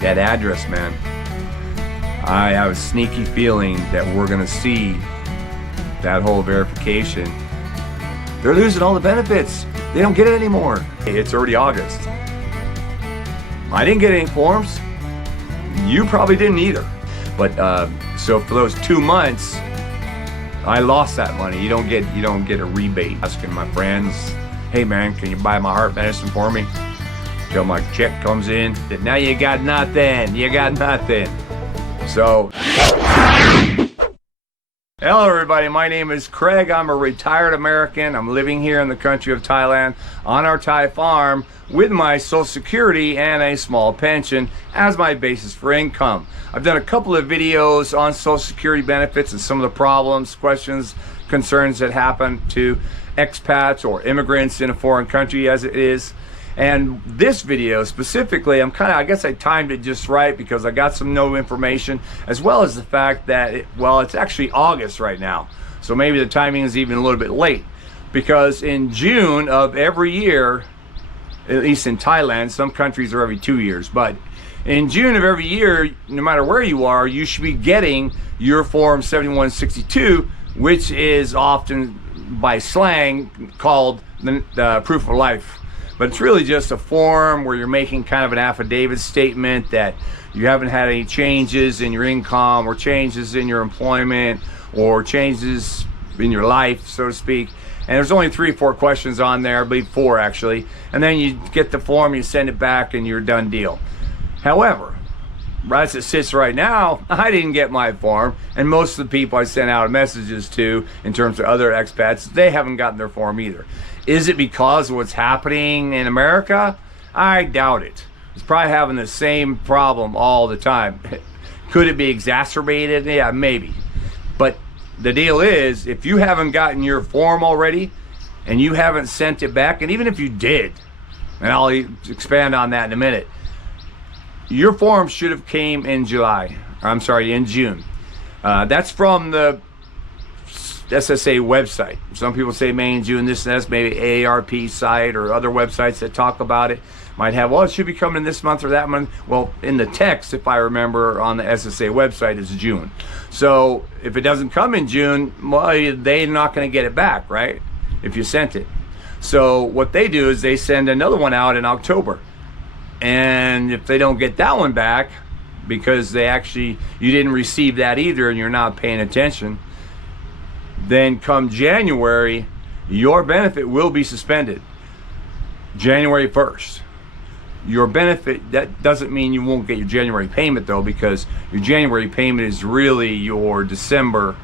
That address, man. I have a sneaky feeling that we're gonna see that whole verification. They're losing all the benefits. They don't get it anymore. It's already August. I didn't get any forms. You probably didn't either. But so for those 2 months, I lost that money. You don't get a rebate. Asking my friends, hey man, can you buy my heart medicine for me? Till my check comes in. Now you got nothing. You got nothing. So, hello everybody, my name is Craig. I'm a retired American. I'm living here in the country of Thailand on our Thai farm with my Social Security and a small pension as my basis for income. I've done a couple of videos on Social Security benefits and some of the problems, questions, concerns that happen to expats or immigrants in a foreign country as it is. And this video specifically, I guess I timed it just right because I got some new information, as well as the fact that, it's actually August right now. So maybe the timing is even a little bit late. Because in June of every year, at least in Thailand, some countries are every 2 years, but in June of every year, no matter where you are, you should be getting your Form 7162, which is often by slang called the proof of life. But it's really just a form where you're making kind of an affidavit statement that you haven't had any changes in your income or changes in your employment or changes in your life, so to speak. And there's only 3 or 4 questions on there, I believe 4 actually. And then you get the form, you send it back, and you're done deal. However, as it sits right now, I didn't get my form, and most of the people I sent out messages to, in terms of other expats, they haven't gotten their form either. Is it because of what's happening in America? I doubt it. It's probably having the same problem all the time. Could it be exacerbated? Yeah, maybe. But the deal is, if you haven't gotten your form already, and you haven't sent it back, and even if you did, and I'll expand on that in a minute, your form should have came in in June. That's from the SSA website. Some people say May and June, this and that's, maybe AARP site or other websites that talk about it might have, well, it should be coming in this month or that month. Well, in the text, if I remember, on the SSA website, it's June. So if it doesn't come in June, well, they're not going to get it back, right? If you sent it. So what they do is they send another one out in October. And if they don't get that one back, because you didn't receive that either and you're not paying attention, then come January, your benefit will be suspended. January 1st. Your benefit, that doesn't mean you won't get your January payment though, because your January payment is really your December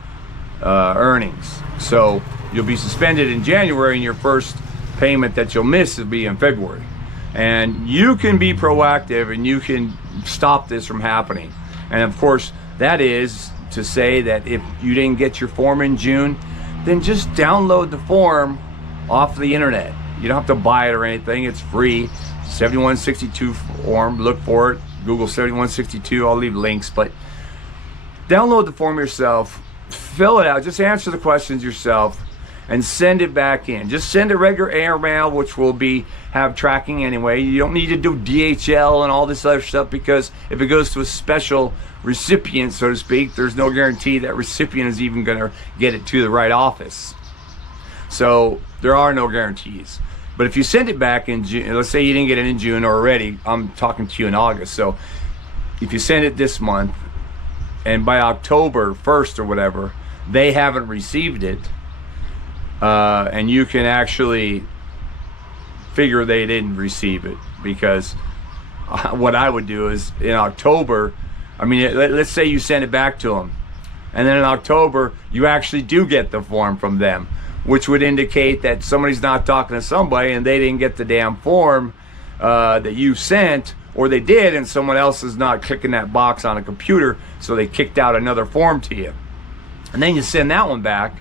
earnings. So you'll be suspended in January, and your first payment that you'll miss will be in February. And you can be proactive and you can stop this from happening. And of course, that is to say that if you didn't get your form in June, then just download the form off the internet. You don't have to buy it or anything. It's free. 7162 form. Look for it. Google 7162. I'll leave links. But download the form yourself. Fill it out. Just answer the questions yourself. And send it back in. Just send a regular air mail, which will have tracking anyway. You don't need to do DHL and all this other stuff, because if it goes to a special recipient, so to speak, there's no guarantee that recipient is even going to get it to the right office. So there are no guarantees. But if you send it back in June, let's say you didn't get it in June already, I'm talking to you in August. So if you send it this month, and by October 1st or whatever, they haven't received it, and you can actually figure they didn't receive it, because what I would do is in October, let's say you send it back to them, and then in October you actually do get the form from them, which would indicate that somebody's not talking to somebody and they didn't get the damn form that you sent, or they did and someone else is not clicking that box on a computer, so they kicked out another form to you. And then you send that one back,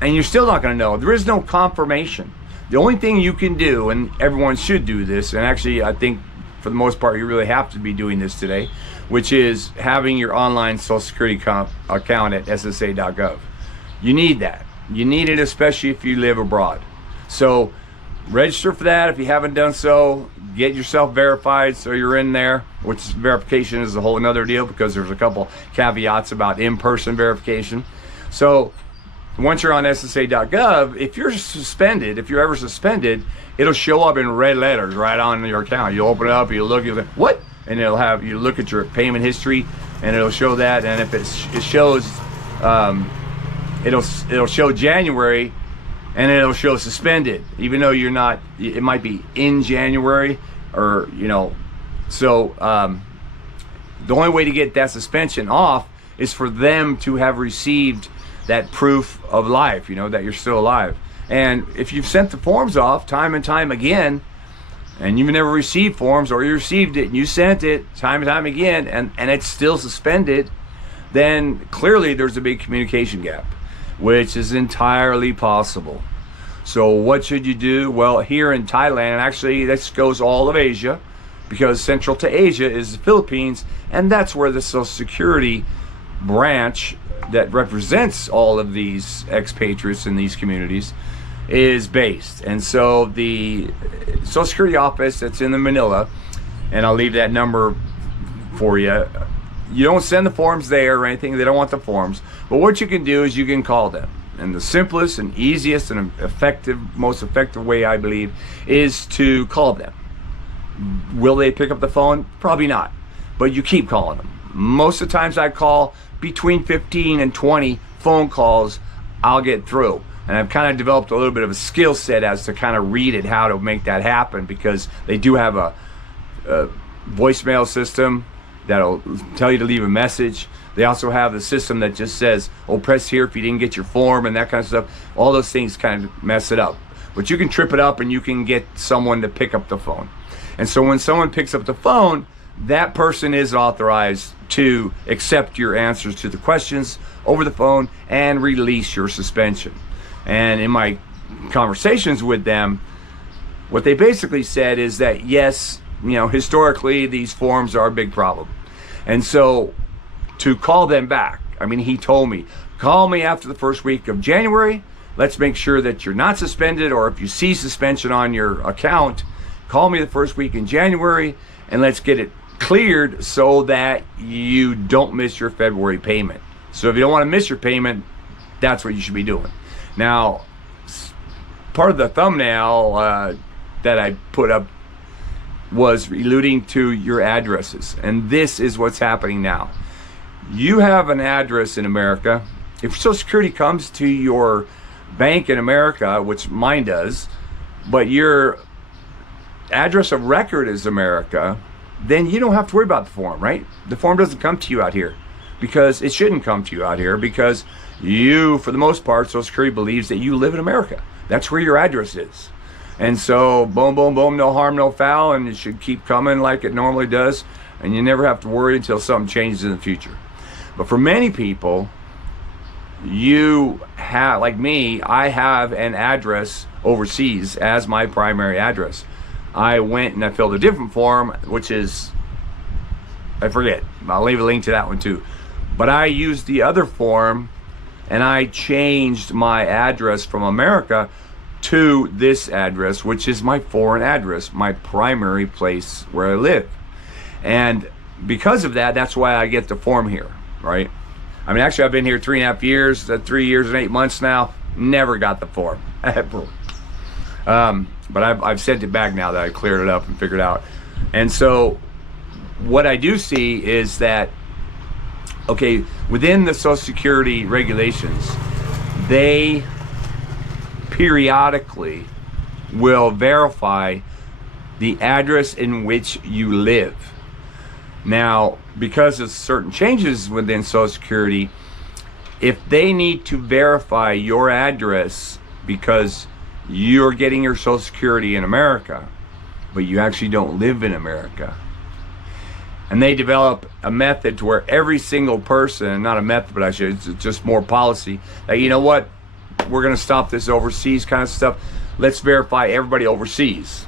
and you're still not going to know. There is no confirmation. The only thing you can do, and everyone should do this, and actually I think for the most part you really have to be doing this today, which is having your online Social Security account at ssa.gov. You need that. You need it, especially if you live abroad. So register for that if you haven't done so. Get yourself verified so you're in there, which verification is a whole another deal because there's a couple caveats about in-person verification. So once you're on SSA.gov, if you're suspended, if you're ever suspended, it'll show up in red letters right on your account. You'll open it up, you look, you'll say, what? And it'll have, you look at your payment history and it'll show that. And if it shows, it'll show January, and it'll show suspended, even though you're not, it might be in January, or, you know. So the only way to get that suspension off is for them to have received that proof of life, you know, that you're still alive. And if you've sent the forms off time and time again, and you've never received forms, or you received it and you sent it time and time again, and it's still suspended, then clearly there's a big communication gap, which is entirely possible. So what should you do? Well, here in Thailand, and actually this goes all of Asia, because central to Asia is the Philippines, and that's where the Social Security branch that represents all of these expatriates in these communities is based. And so the Social Security office that's in the Manila, and I'll leave that number for you. You don't send the forms there or anything. They don't want the forms. But what you can do is you can call them. And the simplest and easiest and most effective way, I believe, is to call them. Will they pick up the phone? Probably not. But you keep calling them. Most of the times I call between 15 and 20 phone calls, I'll get through. And I've kind of developed a little bit of a skill set as to kind of read it, how to make that happen, because they do have a voicemail system that'll tell you to leave a message. They also have the system that just says, oh, press here if you didn't get your form, and that kind of stuff. All those things kind of mess it up. But you can trip it up and you can get someone to pick up the phone. And so when someone picks up the phone, that person is authorized to accept your answers to the questions over the phone and release your suspension. And in my conversations with them, what they basically said is that, yes, you know, historically these forms are a big problem. And so to call them back, I mean, he told me, call me after the first week of January. Let's make sure that you're not suspended, or if you see suspension on your account, call me the first week in January, and let's get it cleared so that you don't miss your February payment. So if you don't want to miss your payment, that's what you should be doing. Now, part of the thumbnail that I put up was alluding to your addresses, and this is what's happening now. You have an address in America. If Social Security comes to your bank in America, which mine does, but your address of record is America, then you don't have to worry about the form, right? The form doesn't come to you out here, because it shouldn't come to you out here, because you, for the most part, Social Security believes that you live in America. That's where your address is. And so, boom, boom, boom, no harm, no foul, and it should keep coming like it normally does, and you never have to worry until something changes in the future. But for many people, you have, like me, I have an address overseas as my primary address. I went and I filled a different form, which is, I forget, I'll leave a link to that one too. But I used the other form and I changed my address from America to this address, which is my foreign address, my primary place where I live. And because of that, that's why I get the form here, right? I mean, actually, I've been here 3.5 years, 3 years and 8 months now, never got the form. But I've sent it back now that I cleared it up and figured out. And so what I do see is that, okay, within the Social Security regulations, they periodically will verify the address in which you live. Now, because of certain changes within Social Security, if they need to verify your address because you're getting your Social Security in America, but you actually don't live in America, and they develop a method to where every single person, not a method, but actually it's just more policy, that, you know what, we're going to stop this overseas kind of stuff. Let's verify everybody overseas.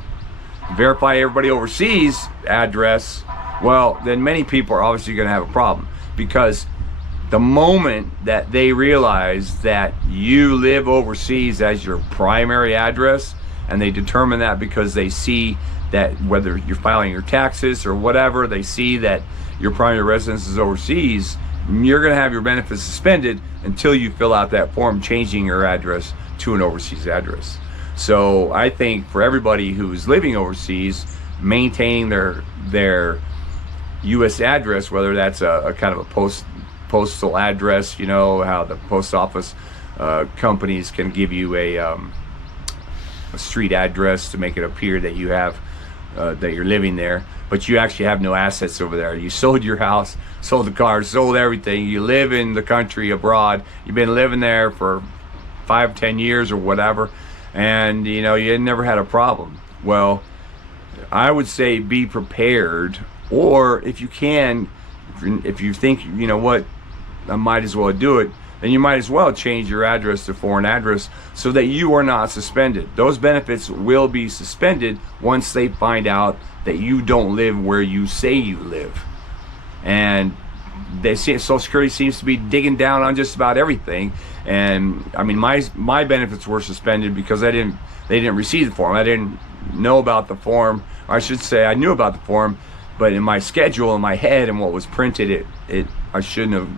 Verify everybody overseas address. Well, then many people are obviously going to have a problem, because the moment that they realize that you live overseas as your primary address, and they determine that because they see that whether you're filing your taxes or whatever, they see that your primary residence is overseas, you're going to have your benefits suspended until you fill out that form changing your address to an overseas address. So I think for everybody who's living overseas, maintaining their U.S. address, whether that's a kind of a postal address, you know how the post office companies can give you a street address to make it appear that you have that you're living there, but you actually have no assets over there. You sold your house, sold the car, sold everything. You live in the country abroad. You've been living there for 5-10 years or whatever, and you know you never had a problem. Well, I would say be prepared, or if you can, if you think, you know what, I might as well do it, then you might as well change your address to foreign address so that you are not suspended. Those benefits will be suspended once they find out that you don't live where you say you live. And they see Social Security seems to be digging down on just about everything. And I mean, my benefits were suspended because they didn't receive the form. I didn't know about the form, or I should say I knew about the form, but in my schedule, in my head, and what was printed, I shouldn't have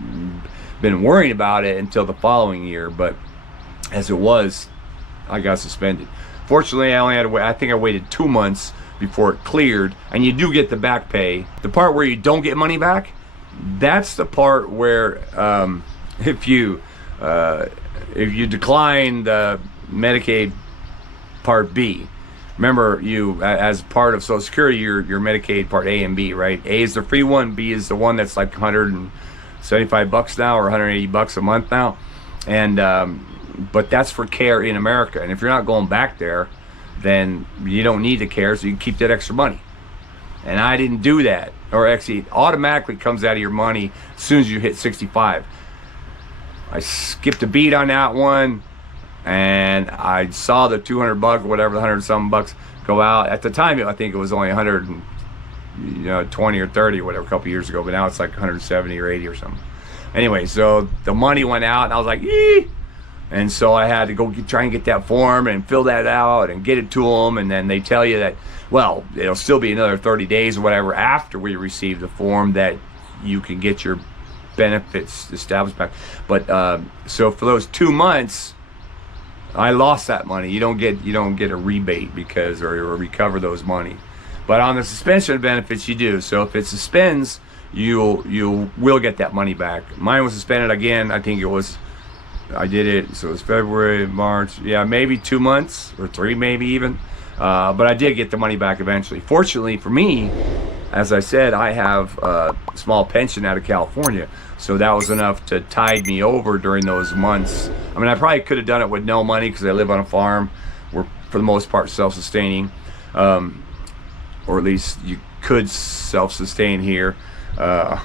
been worrying about it until the following year. But as it was, I got suspended. Fortunately, I only had to wait, I think I waited 2 months before it cleared. And you do get the back pay. The part where you don't get money back, that's the part where if you decline the Medicaid Part B, remember, you as part of Social Security, your Medicaid Part A and B, right? A is the free one, B is the one that's like $175 now, or 180 bucks a month now, and but that's for care in America. And if you're not going back there, then you don't need the care, so you can keep that extra money. And I didn't do that, or actually it automatically comes out of your money as soon as you hit 65. I skipped a beat on that one, and I saw the 200 bucks or whatever, the 100 something bucks go out. At the time, I think it was only 120 or 30 or whatever, a couple years ago, but now it's like 170 or 80 or something. Anyway, so the money went out, and I was like, eee! And so I had to go try and get that form and fill that out and get it to them, and then they tell you that, well, it'll still be another 30 days or whatever after we receive the form that you can get your benefits established back. But so for those 2 months, I lost that money. You don't get a rebate because, or recover those money. But on the suspension of benefits, you do. So if it suspends, you will get that money back. Mine was suspended again. I think it was, I did it, so it was February, March, yeah, maybe 2 months or 3 maybe even. But I did get the money back eventually. Fortunately for me, as I said, I have a small pension out of California, so that was enough to tide me over during those months. I mean, I probably could have done it with no money because I live on a farm. We're, for the most part, self-sustaining, or at least you could self-sustain here. I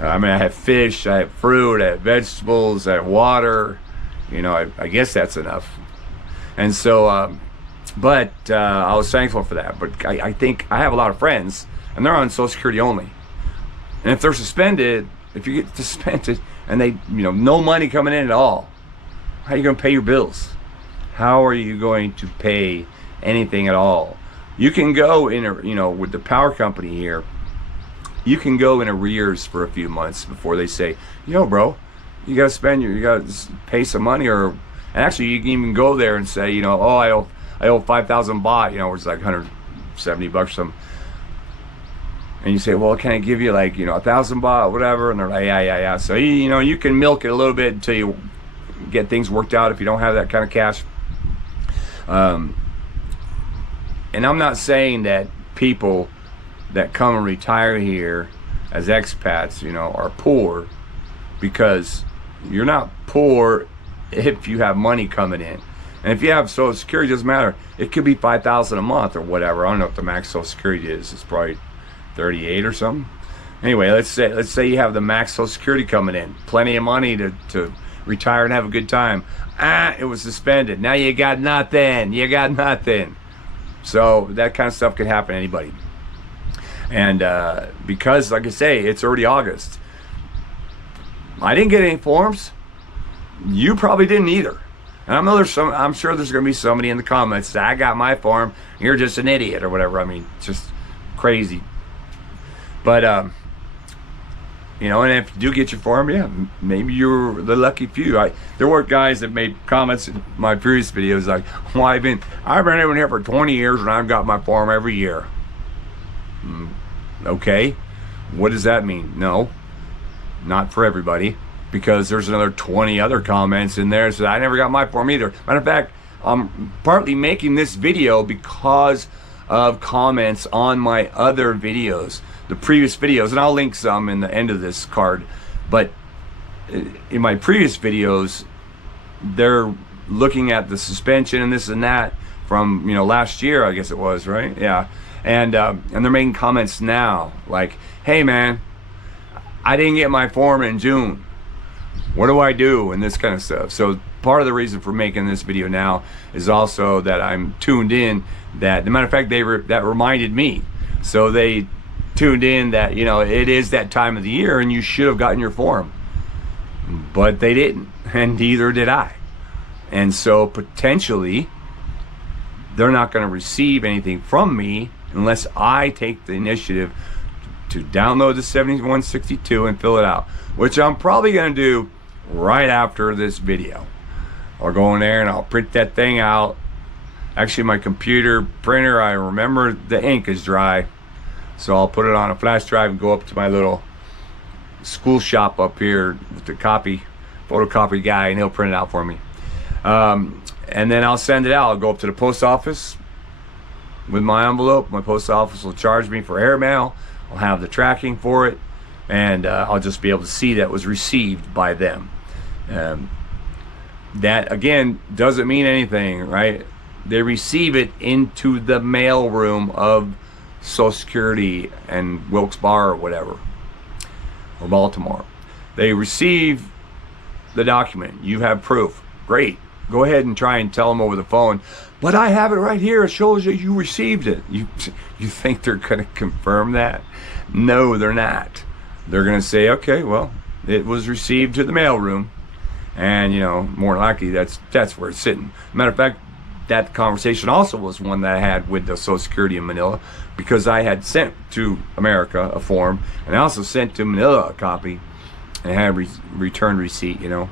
mean, I have fish, I have fruit, I have vegetables, I have water. You know, I guess that's enough. And so, but I was thankful for that. But I think I have a lot of friends, and they're on Social Security only. And if they're suspended, if you get suspended and they, you know, no money coming in at all, how are you going to pay your bills? How are you going to pay anything at all? You can go in, you know, with the power company here, you can go in arrears for a few months before they say, yo, bro, you got to you got to pay some money. Or, and actually, you can even go there and say, you know, oh, I owe 5,000 baht, you know, which is like 170 bucks or something. And you say, well, can I give you like, you know, 1,000 baht, whatever? And they're like, yeah. So, you know, you can milk it a little bit until you get things worked out if you don't have that kind of cash. And I'm not saying that people that come and retire here as expats, you know, are poor, because you're not poor if you have money coming in. And if you have Social Security, it doesn't matter. It could be 5,000 a month or whatever. I don't know what the max Social Security is. It's probably 38 or something. Anyway, let's say you have the max Social Security coming in, plenty of money to retire and have a good time. It was suspended. Now you got nothing. You got nothing. So that kind of stuff could happen to anybody. And because, like I say, it's already August. I didn't get any forms. You probably didn't either. And I'm sure there's going to be somebody in the comments that I got my form, you're just an idiot or whatever. I mean, it's just crazy. But you know, and if you do get your form, yeah, maybe you're the lucky few. There were guys that made comments in my previous videos like, well, I've been living here for 20 years and I've got my form every year. Okay, what does that mean? No, not for everybody, because there's another 20 other comments in there that said I never got my form either. Matter of fact, I'm partly making this video because of comments on my other videos, the previous videos, and I'll link some in the end of this card. But in my previous videos, they're looking at the suspension and this and that from, you know, last year, I guess it was, right? Yeah. And they're making comments now like, hey man, I didn't get my form in June, what do I do, and this kind of stuff. So part of the reason for making this video now is also that I'm tuned in that, as a matter of fact, that reminded me. So they tuned in that, you know, it is that time of the year and you should have gotten your form, but they didn't, and neither did I. And so potentially they're not going to receive anything from me unless I take the initiative to download the 7162 and fill it out, which I'm probably going to do right after this video. I'll go in there and I'll print that thing out. Actually, my computer printer, I remember the ink is dry, so I'll put it on a flash drive and go up to my little school shop up here with the photocopy guy, and he'll print it out for me. And then I'll send it out. I'll go up to the post office with my envelope. My post office will charge me for airmail. I'll have the tracking for it, and I'll just be able to see that it was received by them. That again doesn't mean anything, right? They receive it into the mail room of Social Security and Wilkes-Barre or whatever, or Baltimore. They receive the document. You have proof. Great. Go ahead and try and tell them over the phone, but I have it right here. It shows that you received it. You think they're going to confirm that? No, they're not. They're going to say, okay, well, it was received to the mailroom, and you know, more likely that's where it's sitting. Matter of fact, that conversation also was one that I had with the Social Security in Manila, because I had sent to America a form, and I also sent to Manila a copy, and had returned receipt, you know.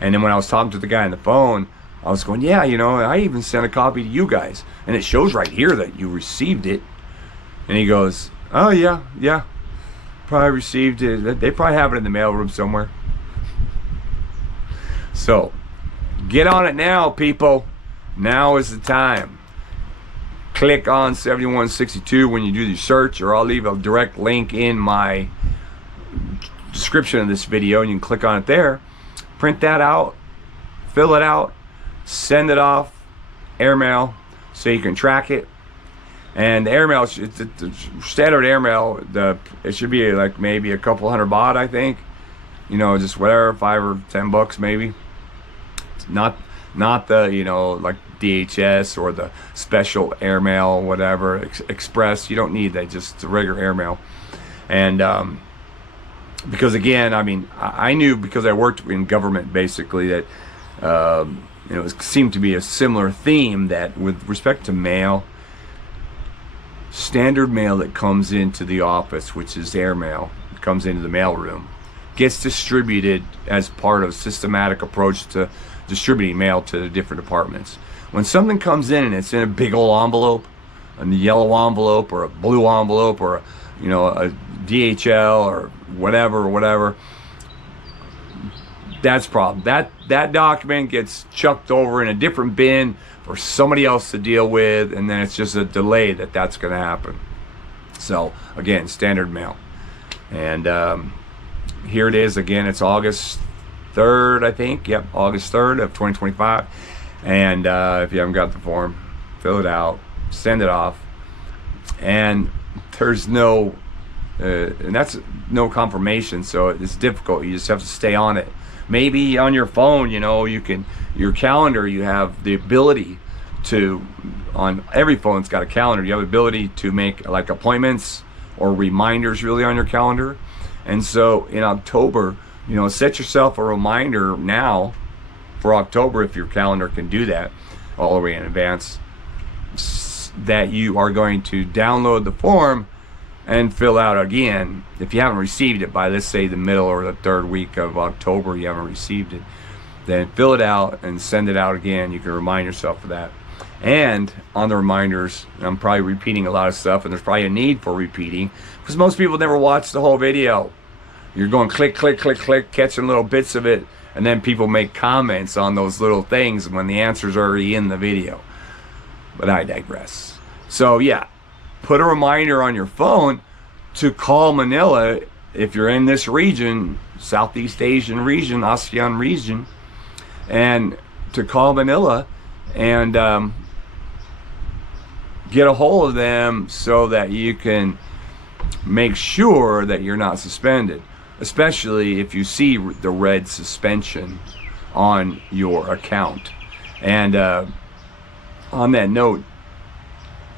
And then when I was talking to the guy on the phone, I was going, yeah, you know, I even sent a copy to you guys, and it shows right here that you received it. And he goes, oh yeah, probably received it. They probably have it in the mailroom somewhere. So get on it now, people. Now is the time. Click on 7162 when you do the search, or I'll leave a direct link in my description of this video, and you can click on it there. Print that out, fill it out, send it off, airmail, so you can track it. And the airmail, the standard airmail, it should be like maybe a couple $100 baht, I think. You know, just whatever, $5 or $10 maybe. It's not the, you know, like DHS or the special airmail, whatever, express. You don't need that, just the regular airmail. And because again, I mean, I knew, because I worked in government basically, that you know, it seemed to be a similar theme, that with respect to mail, standard mail that comes into the office, which is airmail, comes into the mail room, gets distributed as part of a systematic approach to distributing mail to the different departments. When something comes in and it's in a big old envelope, a yellow envelope or a blue envelope, or you know, a DHL or whatever, that's a problem. That document gets chucked over in a different bin for somebody else to deal with, and then it's just a delay that's going to happen. So again, standard mail. And here it is again. It's August 3rd, I think. Yep, August 3rd of 2025. And if you haven't got the form, fill it out, send it off, and there's no and that's no confirmation, so it's difficult. You just have to stay on it. Maybe on your phone, you know, you can, your calendar, you have the ability to, on every phone it's got a calendar, you have the ability to make like appointments or reminders really on your calendar. And so in October, you know, set yourself a reminder now for October, if your calendar can do that all the way in advance, that you are going to download the form and fill out again. If you haven't received it by, let's say, the middle or the third week of October, you haven't received it, then fill it out and send it out again. You can remind yourself of that. And on the reminders, I'm probably repeating a lot of stuff, and there's probably a need for repeating because most people never watch the whole video. You're going click, click, click, click, catching little bits of it, and then people make comments on those little things when the answer's already in the video. But I digress. So yeah, put a reminder on your phone to call Manila if you're in this region, Southeast Asian region, ASEAN region, and to call Manila and get a hold of them so that you can make sure that you're not suspended, especially if you see the red suspension on your account. And on that note,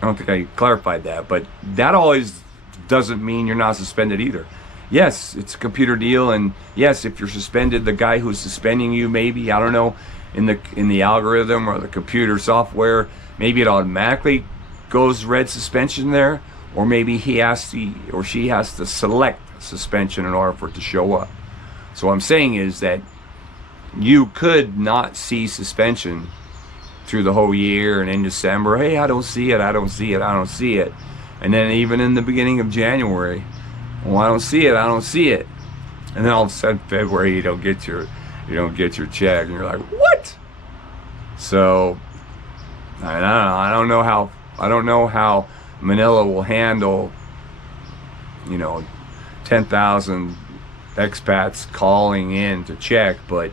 I don't think I clarified that, but that always doesn't mean you're not suspended either. Yes, it's a computer deal, and yes, if you're suspended, the guy who's suspending you, maybe, I don't know, in the algorithm or the computer software, maybe it automatically goes red suspension there, or maybe he has to, or she has to select suspension in order for it to show up. So what I'm saying is that you could not see suspension through the whole year, and in December, hey, I don't see it, I don't see it, I don't see it. And then even in the beginning of January, well, I don't see it, I don't see it. And then all of a sudden, February, you don't get your check, and you're like, what? So I don't know how Manila will handle, 10,000 expats calling in to check, but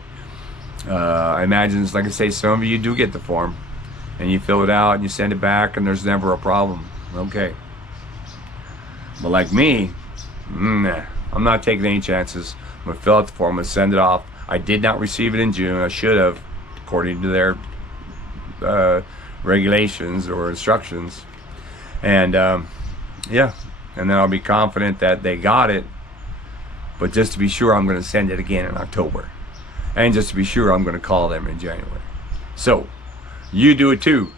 I imagine, like I say, some of you do get the form and you fill it out and you send it back and there's never a problem. Okay. But like me, nah, I'm not taking any chances. I'm gonna fill out the form, I'm gonna send it off. I did not receive it in June. I should have, according to their regulations or instructions. And yeah, and then I'll be confident that they got it. But just to be sure, I'm going to send it again in October. And just to be sure, I'm going to call them in January. So you do it too.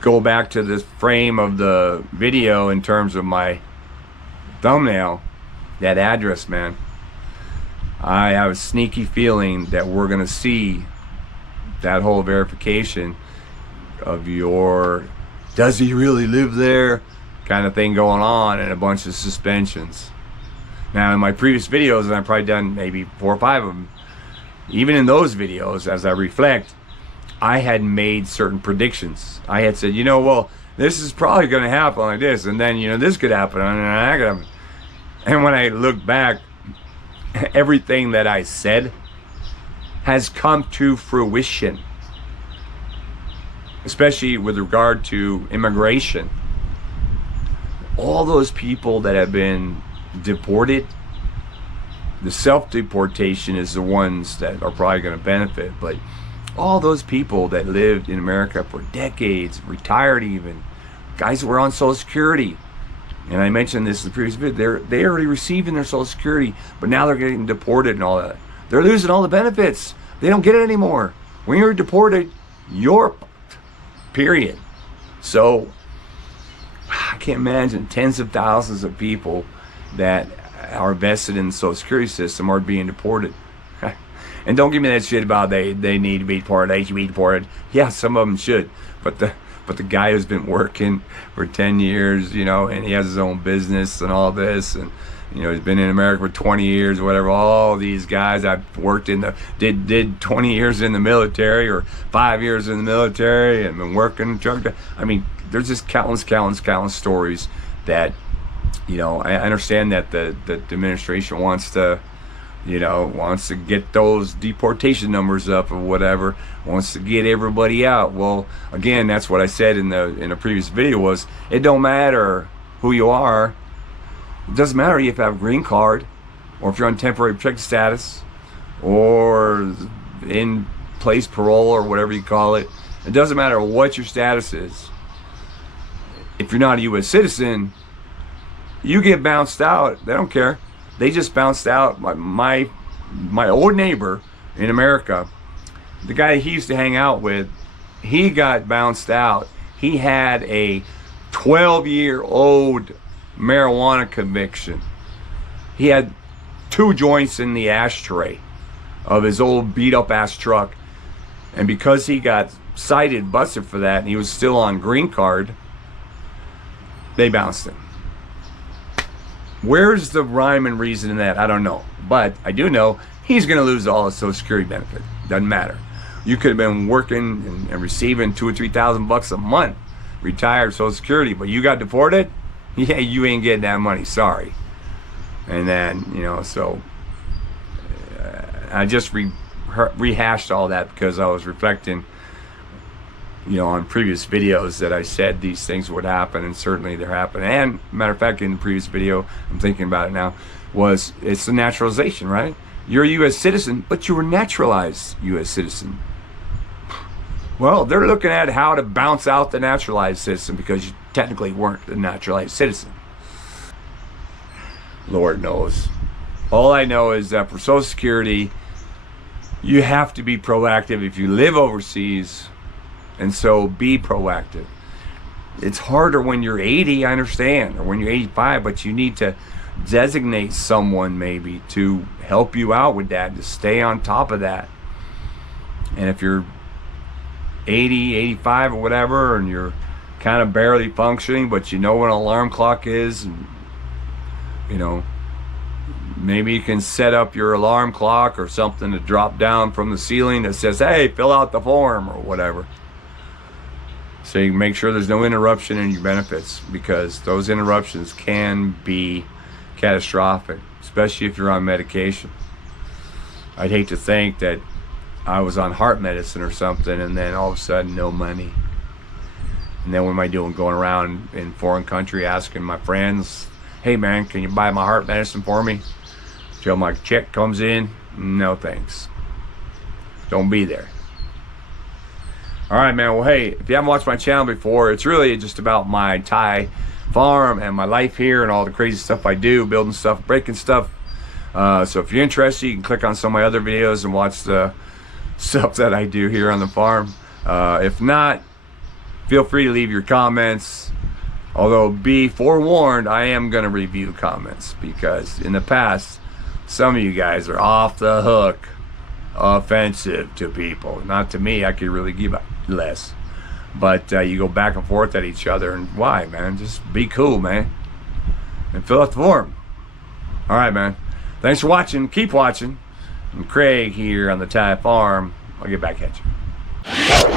Go back to the frame of the video in terms of my thumbnail, that address, man. I have a sneaky feeling that we're going to see that whole verification of your does he really live there kind of thing going on, and a bunch of suspensions. Now in my previous videos, and I've probably done maybe 4 or 5 of them, even in those videos, as I reflect, I had made certain predictions. I had said, well, this is probably going to happen like this, and then this could happen, and that could happen. And when I look back, everything that I said has come to fruition, especially with regard to immigration. All those people that have been deported, the self-deportation is the ones that are probably going to benefit, but all those people that lived in America for decades, retired even, guys that were on Social Security, and I mentioned this in the previous video, they're already receiving their Social Security, but now they're getting deported and all that. They're losing all the benefits. They don't get it anymore. When you're deported, you're fucked, period. So I can't imagine tens of thousands of people that are vested in the Social Security system are being deported. And don't give me that shit about they need to be deported, they should be deported. Yeah, some of them should, but the guy who's been working for 10 years, and he has his own business and all this, and he's been in America for 20 years, whatever. All these guys, I've worked did 20 years in the military or 5 years in the military and been working in truck. I mean, there's just countless stories that, I understand that the administration wants to get those deportation numbers up or whatever, wants to get everybody out. Well, again, that's what I said in the previous video was, it don't matter who you are. It doesn't matter if you have a green card or if you're on temporary protected status or in place parole or whatever you call it. It doesn't matter what your status is. If you're not a U.S. citizen, you get bounced out. They don't care. They just bounced out. My old neighbor in America. The guy he used to hang out with, he got bounced out. He had a 12-year-old marijuana conviction. He had 2 joints in the ashtray of his old beat-up ass truck, and because he got cited, busted for that, and he was still on green card, they bounced him. Where's the rhyme and reason in that? I don't know, but I do know he's going to lose all his Social Security benefit. Doesn't matter. You could have been working and receiving $2,000 or $3,000 a month, retired Social Security, but you got deported. Yeah, you ain't getting that money. Sorry. And then, you know, so I just rehashed all that because I was reflecting, you know, on previous videos that I said these things would happen, and certainly they're happening. And matter of fact, in the previous video, I'm thinking about it now, was it's the naturalization, right? You're a U.S. citizen, but you were naturalized U.S. citizen. Well, they're looking at how to bounce out the naturalized citizen because you technically weren't a naturalized citizen. Lord knows. All I know is that for Social Security, you have to be proactive if you live overseas, and so be proactive. It's harder when you're 80, I understand, or when you're 85, but you need to designate someone maybe to help you out with that, to stay on top of that. And if you're 80, 85 or whatever, and you're kind of barely functioning, but you know what an alarm clock is, and you know, maybe you can set up your alarm clock or something to drop down from the ceiling that says, hey, fill out the form or whatever. So you can make sure there's no interruption in your benefits, because those interruptions can be catastrophic, especially if you're on medication. I'd hate to think that I was on heart medicine or something and then all of a sudden no money. And then what am I doing, going around in foreign country asking my friends, hey man, can you buy my heart medicine for me till my check comes in? No thanks. Don't be there. Alright man, well hey, if you haven't watched my channel before, it's really just about my Thai farm and my life here and all the crazy stuff I do, building stuff, breaking stuff. So if you're interested, you can click on some of my other videos and watch the stuff that I do here on the farm. If not, feel free to leave your comments. Although be forewarned, I am going to review comments, because in the past some of you guys are off the hook offensive to people. Not to me, I could really give less, but you go back and forth at each other, and why, man? Just be cool, man, and fill out the form. Alright man, thanks for watching. Keep watching. I'm Craig here on the Thai farm. I'll get back at you.